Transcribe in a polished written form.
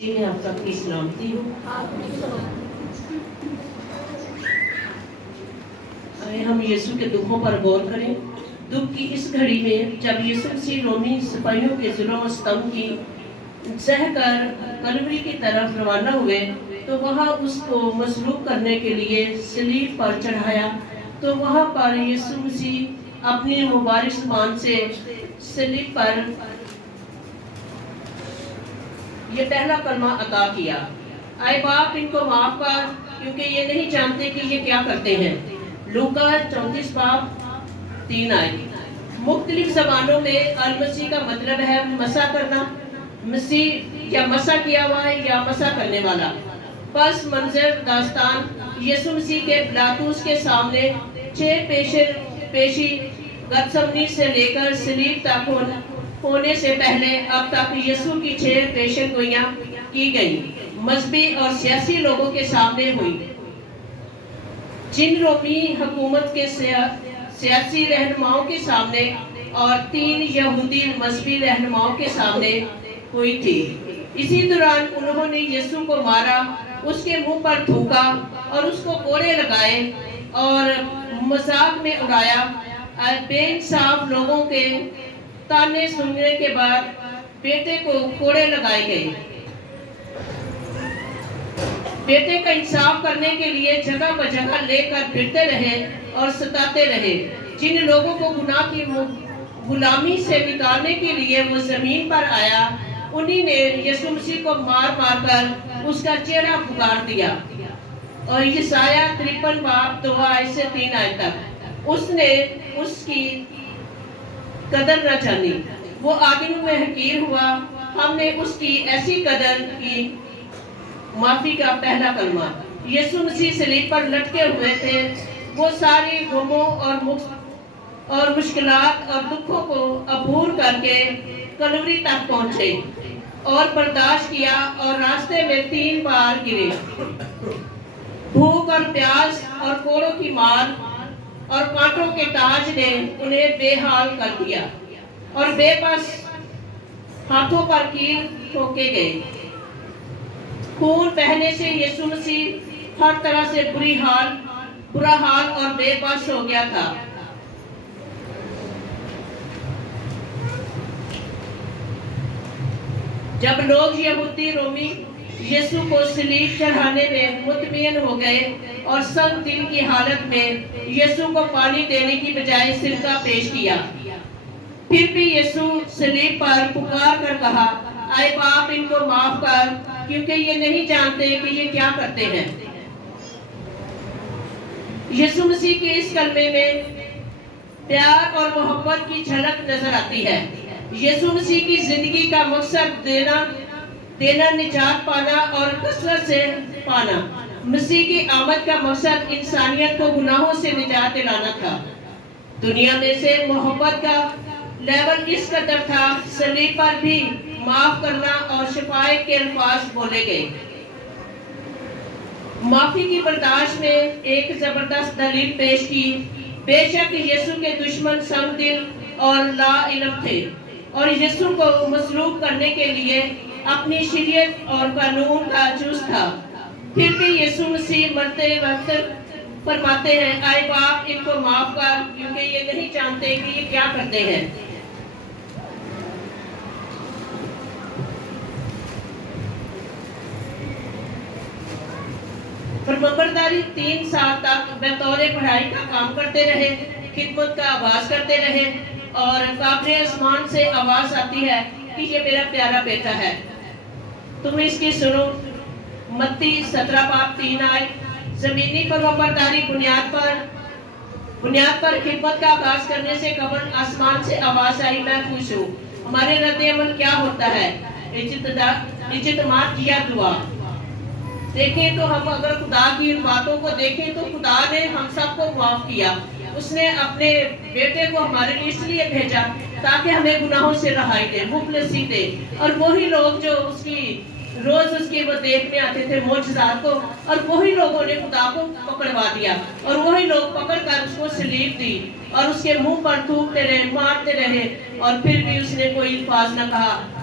جی میں آپ سب کی سلامتی ہوں۔ آئے ہم یسوع کے دکھوں پر غور کریں۔ دکھ کی اس گھڑی میں جب یسوع مسیح رومی سپاہیوں کے ظلم و ستم کی سہ کر کلوری کی طرف روانہ ہوئے تو وہاں اس کو مصلوب کرنے کے لیے صلیب پر چڑھایا تو وہاں پر یسوع مسیح اپنی مبارک زبان سے صلیب پر یہ پہلا کلمہ عطا کیا، اے باپ ان کو معاف کر کیونکہ یہ نہیں جانتے کہ یہ کیا کرتے ہیں۔ لوکا 34 باب 3 آیت۔ مختلف زبانوں میں المسیح کا مطلب ہے مسح کرنا، مسیح یا مسح کیا ہوا ہے یا مسح کرنے والا۔ پس منظر داستان یسوع مسیح کے پلاطس کے سامنے 6 پیشی گتسمنی سے لے کر صلیب تک ہونے سے پہلے اب تک یسوع کی 6 پیشن گوئیاں کی گئی، مذہبی اور سیاسی لوگوں کے سامنے ہوئی، جن رومی حکومت کے سیاسی رہنماؤں کے سامنے اور 3 یہودی مذہبی رہنماؤں کے سامنے ہوئی تھی۔ اسی دوران انہوں نے یسوع کو مارا، اس کے منہ پر تھوکا اور اس کو کوڑے لگائے اور مذاق میں اڑایا۔ بے انصاف لوگوں کے تانے سننے کے بعد بیٹے کو کوڑے لگائے گئے۔ بیٹے کا انصاف کرنے کے لیے جگہ بہ جگہ لے کر پھرتے رہے اور ستاتے رہے۔ جن لوگوں کو گناہ کی غلامی سے نکالنے کے لیے وہ زمین پر آیا، انہی نے یسوع مسیح کو مار مار کر اس کا چہرہ پھکار دیا۔ اور یسایہ 53 باب 2 آیت سے 3 آیت تک اس نے اس کی قدر نہ جانی، وہ آدمی میں حقیر ہوا، ہم نے اس کی ایسی قدر کی۔ معافی کا پہلا کلمہ۔ یسوع مسیح صلیب پر لٹکے ہوئے تھے، وہ ساری غموں اور مشکلات اور دکھوں کو عبور کر کے کلوری تک پہنچے اور برداشت کیا اور راستے میں 3 بار گرے۔ بھوک اور پیاس اور کوڑوں کی مار اور کانٹوں کے تاج نے انہیں بے حال کر دیا اور بے بس ہاتھوں پر کیل ٹھوکے گئے۔ خون بہنے سے یسوع مسیح ہر طرح سے برا حال اور بے بس ہو گیا تھا۔ جب لوگ یہودی رومی یسوع کو صلیب چڑھانے میں مطمئن ہو گئے اور سنگ دل کی حالت میں یسوع کو پانی دینے کی بجائے سرکہ پیش کیا، پھر بھی یسوع صلیب پر پکار کر کہا، اے باپ ان کو معاف کر کیونکہ یہ نہیں جانتے کہ یہ کیا کرتے ہیں۔ یسوع مسیح کے اس کلمے میں پیار اور محبت کی جھلک نظر آتی ہے۔ یسوع مسیح کی زندگی کا مقصد دینا نجات پانا اور کثرت سے پانا۔ مسیح کی آمد کا مقصد انسانیت کو گناہوں سے نجات دلانا تھا۔ دنیا میں سے محبت کا لیول اس قدر تھا، صلیب پر بھی معاف کرنا اور شفاعت کے الفاظ بولے گئے۔ معافی کی برداشت میں ایک زبردست دلیل پیش کی۔ بے شک یسوع کے دشمن سنگ دل اور لا علم تھے اور یسوع کو مصلوب کرنے کے لیے اپنی شریعت اور قانون کا جز تھا۔ پھر بھی یسوع مسیح مرتے وقت فرماتے ہیں، اے باپ ان کو معاف کر کیونکہ یہ نہیں جانتے کہ یہ کیا کرتے ہیں۔ فرمانبرداری 3 سال تک بطور پڑھائی کا کام کرتے رہے، خدمت کا آغاز کرتے رہے اور قابل آسمان سے آواز آتی ہے کہ یہ میرا پیارا بیٹا ہے، تم اس کی سنو۔ متی 17 باب 3 آیت۔ زمینی فرمانبرداری بنیاد پر خدمت کا آغاز کرنے سے قبل آسمان سے آواز آئی، میں خوش ہوں۔ ہمارے رد عمل کیا ہوتا ہے؟ اجتماع کیا دعا۔ دیکھیں تو ہم اگر خدا کی ان باتوں کو دیکھیں تو خدا نے ہم سب کو معاف کیا۔ اس نے اپنے بیٹے کو ہمارے لیے اس لیے بھیجا تاکہ ہمیں گناہوں سے رہائی دے، مخلصی دے۔ اور وہی لوگ جو روز اس کی وہ دیکھنے آتے تھے معجزات کو، اور وہی لوگوں نے خدا کو پکڑوا دیا اور وہی لوگ پکڑ کر اس کو صلیب دی اور اس کے منہ پر تھوکتے رہے، مارتے رہے اور پھر بھی اس نے کوئی الفاظ نہ کہا۔